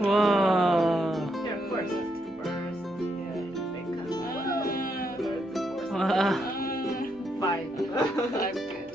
Wow. Yeah, first. Yeah, second. Wow. Five. Five good.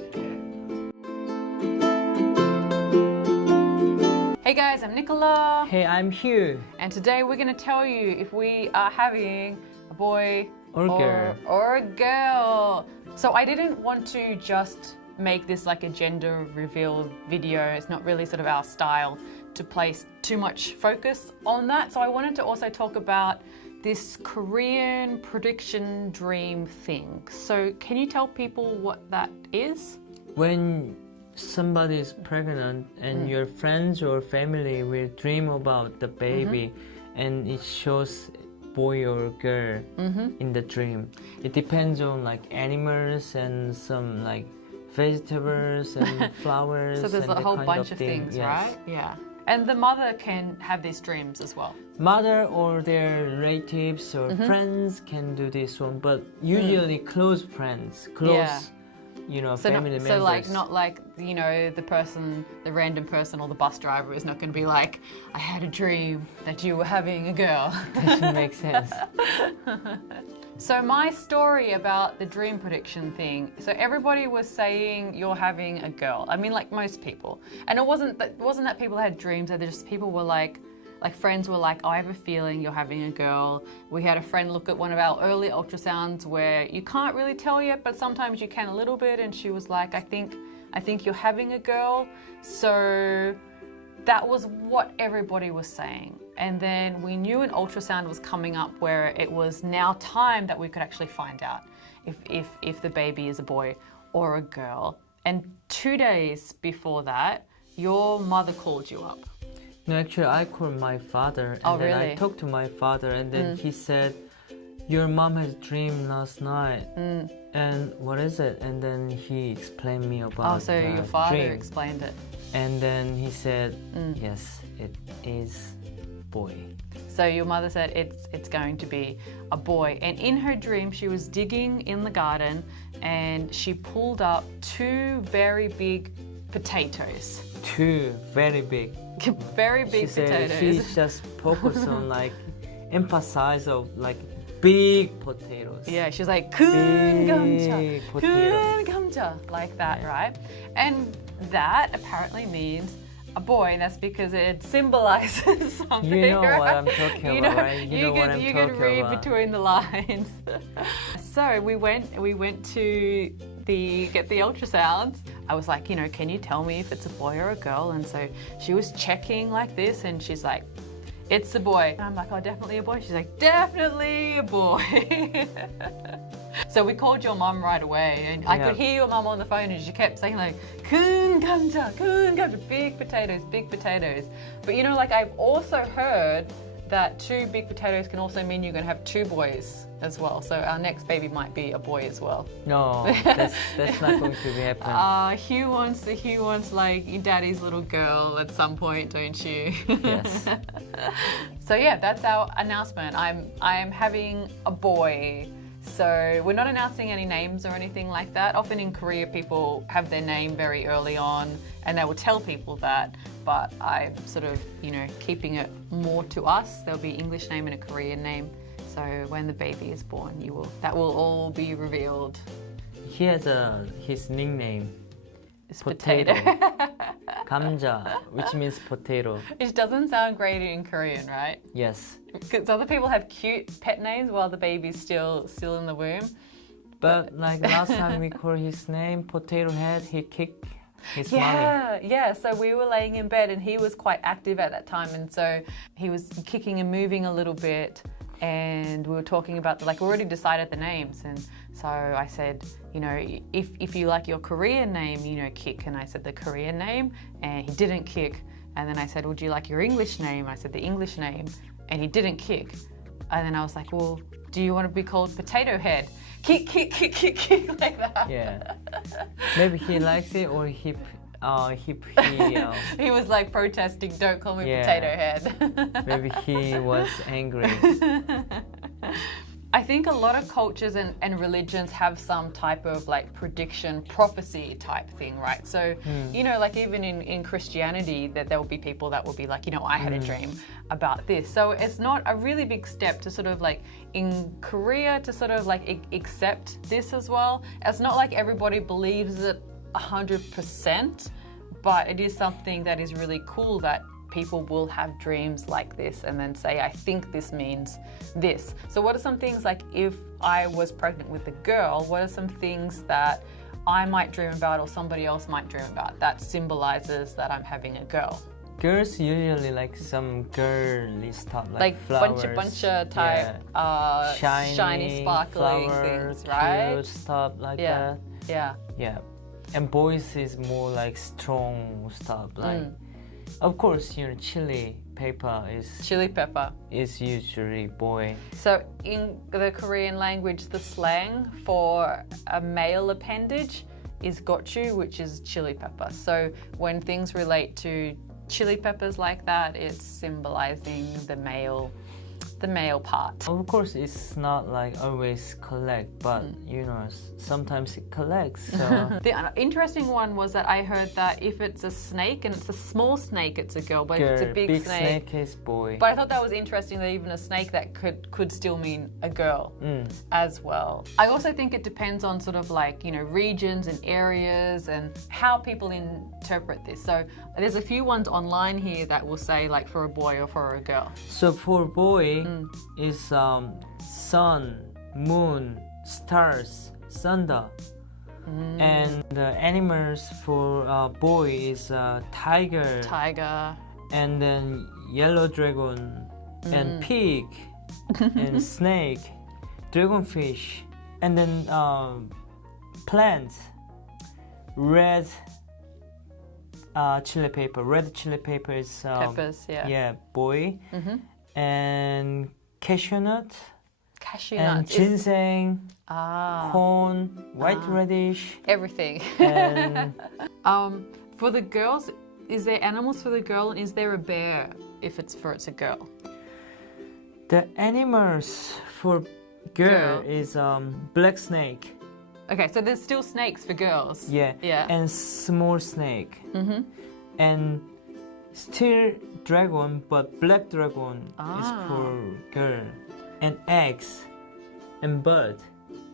Hey guys, I'm Nicola, Hey, I'm Hugh. and today we're going to tell you if we are having a boy Or girl. or a girl. So I didn't want to just make this like a gender reveal video. It's not really sort of our style to place too much focus on that. So I wanted to also talk about this Korean prediction dream thing. So can you tell people what that is? When somebody is pregnant and your friends or family will dream about the baby and it shows boy or girl in the dream. It depends on like animals and some like vegetables and flowers. So there's and a the whole kind bunch of of thing. things, Yes. right? Yeah. And the mother can have these dreams as well. Mother or their relatives or friends can do this one, but usually close friends, close, Yeah. you know, So, family not, members. so like not like, you know, the random person or the bus driver is not going to be like, I had a dream that you were having a girl. Doesn't make sense. So my story about the dream prediction thing, so everybody was saying you're having a girl. I mean, like most people. And it wasn't that people had dreams, they just people were like friends were like, I have a feeling you're having a girl. We had a friend look at one of our early ultrasounds where you can't really tell yet, but sometimes you can a little bit, and she was like, I think you're having a girl. So that was what everybody was saying. And then we knew an ultrasound was coming up where it was now time that we could actually find out if the baby is a boy or a girl. And 2 days before that, your mother called you up. No, actually, I called my father and then really? I talked to my father and then he said, your mom has dreamed last night. And what is it? And then he explained me about Oh, so the your father dream. explained it. And then he said, yes, it is boy. So your mother said it's going to be a boy. And in her dream, she was digging in the garden and she pulled up 2 very big potatoes. 2 very big. Very big She said potatoes. she's just focused on like emphasize of like big potatoes. Yeah, she was like, 큰 감자, Big 큰 potatoes. 감자, like that, right? And that apparently means a boy, and that's because it symbolizes something. You know right? what I'm talking about, right? You know what I'm you could talking read about. between the lines. So we went to get the ultrasounds. I was like, you know, can you tell me if it's a boy or a girl? And so she was checking like this, and she's like, it's a boy. And I'm like, oh, definitely a boy. She's like, definitely a boy. So we called your mum right away, and I could hear your mum on the phone, and she kept saying like, 큰 감자, big potatoes, big potatoes. But you know, like I've also heard that 2 big potatoes can also mean you're going to have 2 boys as well. So our next baby might be a boy as well. No, that's not going to happen. Hugh wants like daddy's little girl at some point, don't you? Yes. So yeah, that's our announcement. I'm having a boy. So we're not announcing any names or anything like that. Often in Korea, people have their name very early on and they will tell people that, but I'm sort of, you know, keeping it more to us. There'll be English name and a Korean name. So when the baby is born, that will all be revealed. He has his nickname. It's Potato. 감자, which means potato. Which doesn't sound great in Korean, right? Yes. Because other people have cute pet names while the baby's still in the womb. But like last time we called his name Potato Head, he kicked his mommy. Yeah. So we were laying in bed and he was quite active at that time, and so he was kicking and moving a little bit. And we were talking about we already decided the names, and so I said, you know, if you like your Korean name, you know, kick. And I said the Korean name, and he didn't kick. And then I said, would you like your English name? I said the English name, and he didn't kick. And then I was like, well, do you want to be called Potato Head? Kick, like that. Yeah. Maybe he likes it, or he He was like protesting, don't call me Yeah. Potato Head. maybe he was angry. I think a lot of cultures and religions have some type of like prediction, prophecy type thing, right? So, you know, like even in Christianity, that there will be people that will be like, you know, I had a dream about this. So it's not a really big step to sort of like in Korea to sort of like accept this as well. It's not like everybody believes it 100%, but it is something that is really cool that people will have dreams like this and then say, I think this means this. So what are some things, like if I was pregnant with a girl, what are some things that I might dream about or somebody else might dream about that symbolizes that I'm having a girl? Girls usually like some girly stuff, like flowers, bunch of type, shiny, sparkling flowers, things, right? cute stuff like Yeah, that. Yeah. And boys is more like strong stuff, like of course, you know, chili pepper is usually boy. So in the Korean language, the slang for a male appendage is gochu, which is chili pepper. So when things relate to chili peppers like that, it's symbolizing the male part. Of course, it's not like always collect, but you know, sometimes it collects. So. The interesting one was that I heard that if it's a snake and it's a small snake, it's a girl, but if it's a big snake is boy. But I thought that was interesting that even a snake that could still mean a girl as well. I also think it depends on sort of like, you know, regions and areas and how people interpret this. So there's a few ones online here that will say like for a boy or for a girl. So for boy is sun, moon, stars, thunder. And the animals for boy is tiger, and then yellow dragon, and pig, and snake, dragonfish, and then plant, red chili pepper. Red chili pepper is Peppers, yeah. boy, and cashew nut. And nuts. ginseng, corn, white radish, Everything. and For the girls, is there animals for the girl and is there a bear if it's a girl? the animals for girl is black snake. Okay, so there's still snakes for girls. Yeah. Yeah. And small snake. And still dragon, but black dragon is for girl. And eggs and bird.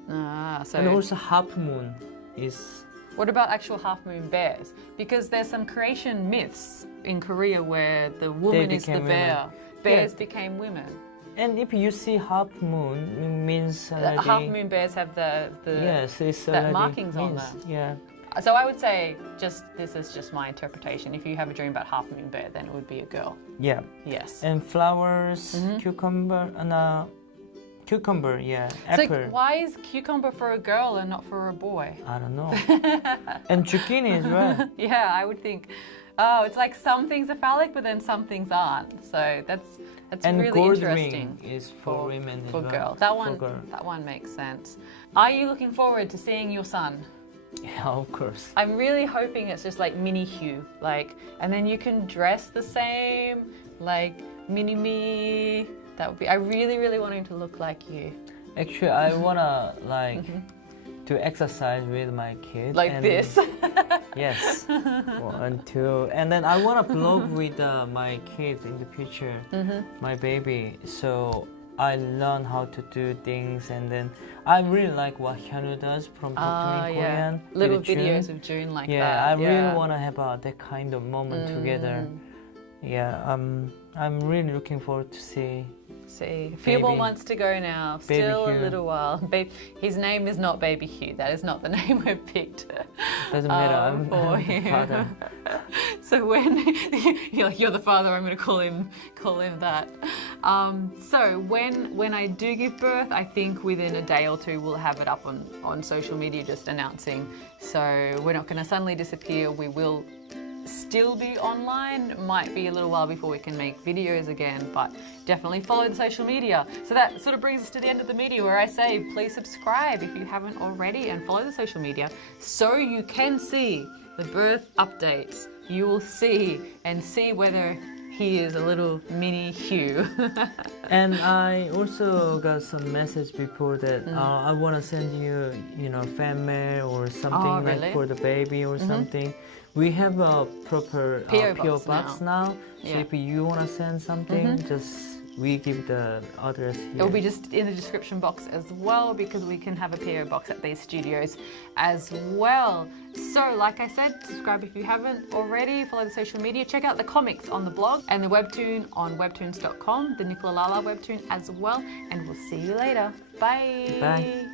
So And also half moon is. what about actual half moon bears? Because there's some creation myths in Korea where the woman is the became bear. women. Bears became women. And if you see half moon, it means already, Half moon bears have the yes, it's that already markings on means, them. Yeah. So I would say this is just my interpretation. If you have a dream about half moon bear, then it would be a girl. Yeah. Yes. And flowers, cucumber, cucumber, yeah, apple. So why is cucumber for a girl and not for a boy? I don't know. And zucchini as well. Yeah, I would think. Oh, it's like some things are phallic, but then some things aren't. So that's And really gold interesting. ring is for women as For well. girl. That one makes sense. Are you looking forward to seeing your son? Yeah, of course. I'm really hoping it's just like mini Hugh, like, and then you can dress the same, like mini me. That would be. I really, really want him to look like you. Actually, I wanna like to exercise with my kid. Like and this. Yes. 1, 2, and then I wanna vlog with my kids in the future, my baby. So I learn how to do things, and then I really like what Hyunwoo does from Talk to Me Korean. Little with June. videos of June like that. Yeah, I really wanna have that kind of moment together. Yeah, I'm really looking forward to see. A few more months to go now. Baby Still a Hugh. little while. His name is not Baby Hugh. That is not the name we've picked. Doesn't matter. I'm for the father. So when you're the father, I'm going to call him that. So when I do give birth, I think within a day or two we'll have it up on social media, just announcing. So we're not going to suddenly disappear. We will still be online. Might be a little while before we can make videos again, but definitely follow the social media. So that sort of brings us to the end of the media, where I say please subscribe if you haven't already and follow the social media so you can see the birth updates. You will see whether he is a little mini Hugh. And I also got some message before that I want to send you, fan mail or something really? like for the baby or something. We have a proper PO box now. So Yeah. if you want to send something, just we give the address here. It will be just in the description box as well because we can have a PO box at these studios as well. So, like I said, subscribe if you haven't already, follow the social media, check out the comics on the blog and the webtoon on webtoons.com, the Nicholalala Webtoon as well, and we'll see you later. Bye. Bye.